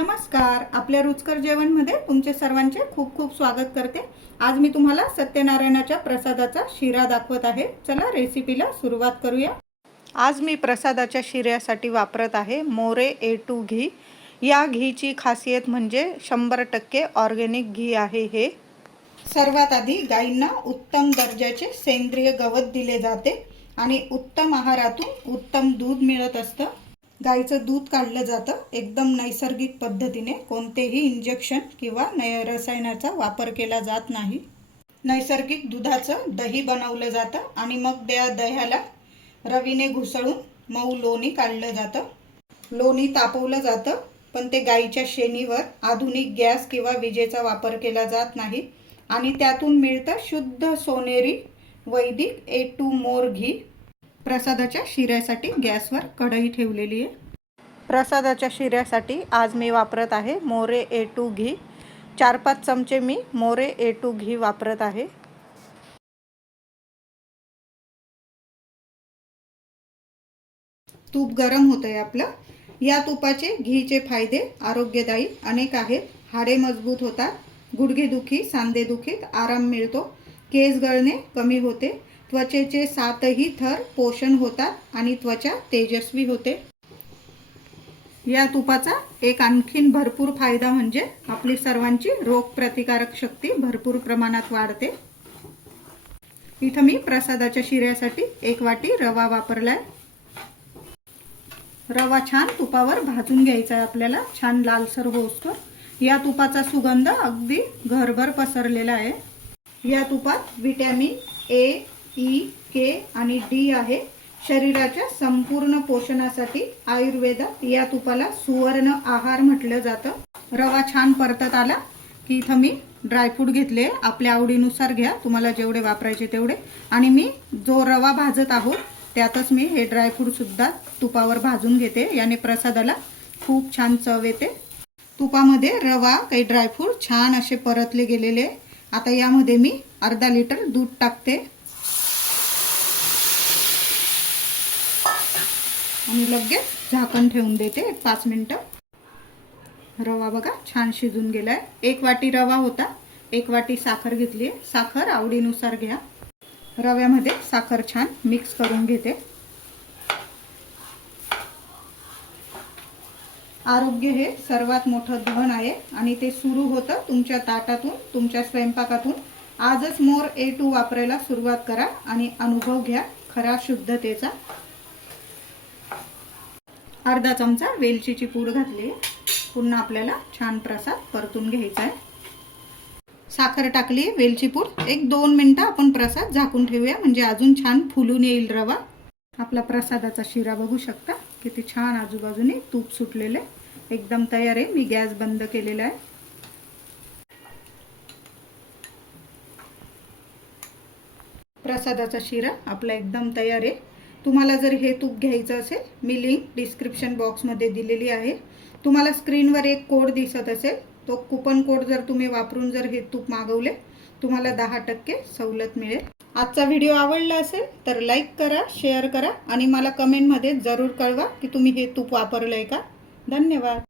नमस्कार, आपल्या रुचकर जेवणमध्ये तुमचे सर्वांचे खूप खूप स्वागत करते। आज मी तुम्हाला सत्यनारायणाच्या प्रसादाचा शिरा दाखवत आहे। चला रेसिपीला सुरुवात करूया। आज मी प्रसादाच्या शिऱ्यासाठी वापरत आहे मोरे A2 घी। या घीची खासियत म्हणजे 100% ऑर्गॅनिक घी आहे। हे सर्वात आधी गायींना उत्तम दर्जाचे सेंद्रिय गवत दिले जाते आणि उत्तम आहारातून उत्तम दूध मिळत असतं। गाईचं दूध काढलं जातं एकदम नैसर्गिक पद्धतीने, कोणतेही इंजेक्शन किंवा रसायनाचा वापर केला जात नाही। नैसर्गिक दुधाचं दही बनवलं जातं आणि मग त्या दह्याला रवीने घुसळून मऊ लोणी काढलं जातं। लोणी तापवलं जातं, पण ते गाईच्या शेणीवर आधुनिक गॅस किंवा विजेचा वापर केला जात नाही आणि त्यातून मिळतं शुद्ध सोनेरी वैदिक A2 मोर घी। प्रसादाच्या शिऱ्यासाठी गॅसवर कढई ठेवलेली आहे। प्रसादाच्या शिऱ्यासाठी आज मी वापरत आहे मोरे A2 घी। 4-5 चमचे मी मोरे A2 घी वापरत आहे। तूप गरम होतंय आपलं। या तुपाचे घीचे फायदे आरोग्यदायी अनेक आहेत। हाडे मजबूत होतात, गुडघेदुखी सांधेदुखीत आराम मिळतो, केस गळणे कमी होते, त्वचेचे 7ही थर पोषण होतात आणि त्वचा तेजस्वी होते। या तुपाचा एक आणखीन भरपूर फायदा म्हणजे आपली सर्वांची रोगप्रतिकारक शक्ती भरपूर प्रमाणात वाढते। इथं मी प्रसादाच्या शिऱ्यासाठी 1 वाटी रवा वापरलाय। रवा छान तुपावर भाजून घ्यायचा आहे आपल्याला, छान लालसर होईस्तोवर। या तुपाचा सुगंध अगदी घरभर पसरलेला आहे। या तुपात विटॅमिन A, E, K आणि D आहे। शरीराच्या संपूर्ण पोषणासाठी आयुर्वेदात या तुपाला सुवर्ण आहार म्हटलं जातं। रवा छान परतत आला की इथं मी ड्रायफ्रूट घेतले, आपल्या आवडीनुसार घ्या, तुम्हाला जेवढे वापरायचे तेवढे। आणि मी जो रवा भाजत आहोत त्यातच मी हे ड्रायफ्रूट सुद्धा तुपावर भाजून घेते, याने प्रसादाला खूप छान चव येते। तुपामध्ये रवा काही ड्रायफ्रूट छान असे परतले गेलेले। आता यामध्ये मी अर्धा लिटर दूध टाकते आणि लगेच झाकण ठेवून देते 5 मिनिटं। रवा बघा छान शिजून गेलाय। 1 वाटी रवा होता, 1 वाटी साखर घेतली आहे। साखर आवडीनुसार घ्या। रव्यामध्ये साखर छान मिक्स करून घेते। आरोग्य हे सर्वात मोठं धन आहे आणि ते सुरू होतं तुमच्या ताटातून, तुमच्या स्वयंपाकातून। आजच मोर A2 वापरायला सुरुवात करा आणि अनुभव घ्या खरा शुद्धतेचा। अर्धा चमचा वेलचीची पूड घातली। पुन्हा आपल्याला छान प्रसाद परतून घ्यायचा आहे। साखर टाकली, वेलची पूड, 1-2 मिनिटं आपण प्रसाद झाकून ठेवूया, म्हणजे अजून छान फुलून येईल रवा। आपला प्रसादाचा शिरा बघू शकता किती छान आजूबाजूने तूप सुटलेले, एकदम तयार आहे। मी गॅस बंद केलेला आहे। प्रसादाचा शिरा आपला एकदम तयार आहे। तुम्हाला जर हे तूप घ्यायचं असेल, मी लिंक डिस्क्रिप्शन बॉक्समध्ये दिलेली आहे। तुम्हाला स्क्रीनवर एक कोड दिसत असेल, तो कूपन कोड जर तुम्ही वापरून जर हे तूप मागवले, तुम्हाला 10% सवलत मिळेल। आजचा व्हिडिओ आवडला असेल तर लाईक करा, शेअर करा आणि मला कमेंटमध्ये जरूर कळवा की तुम्ही हे तूप वापरलंय का। धन्यवाद।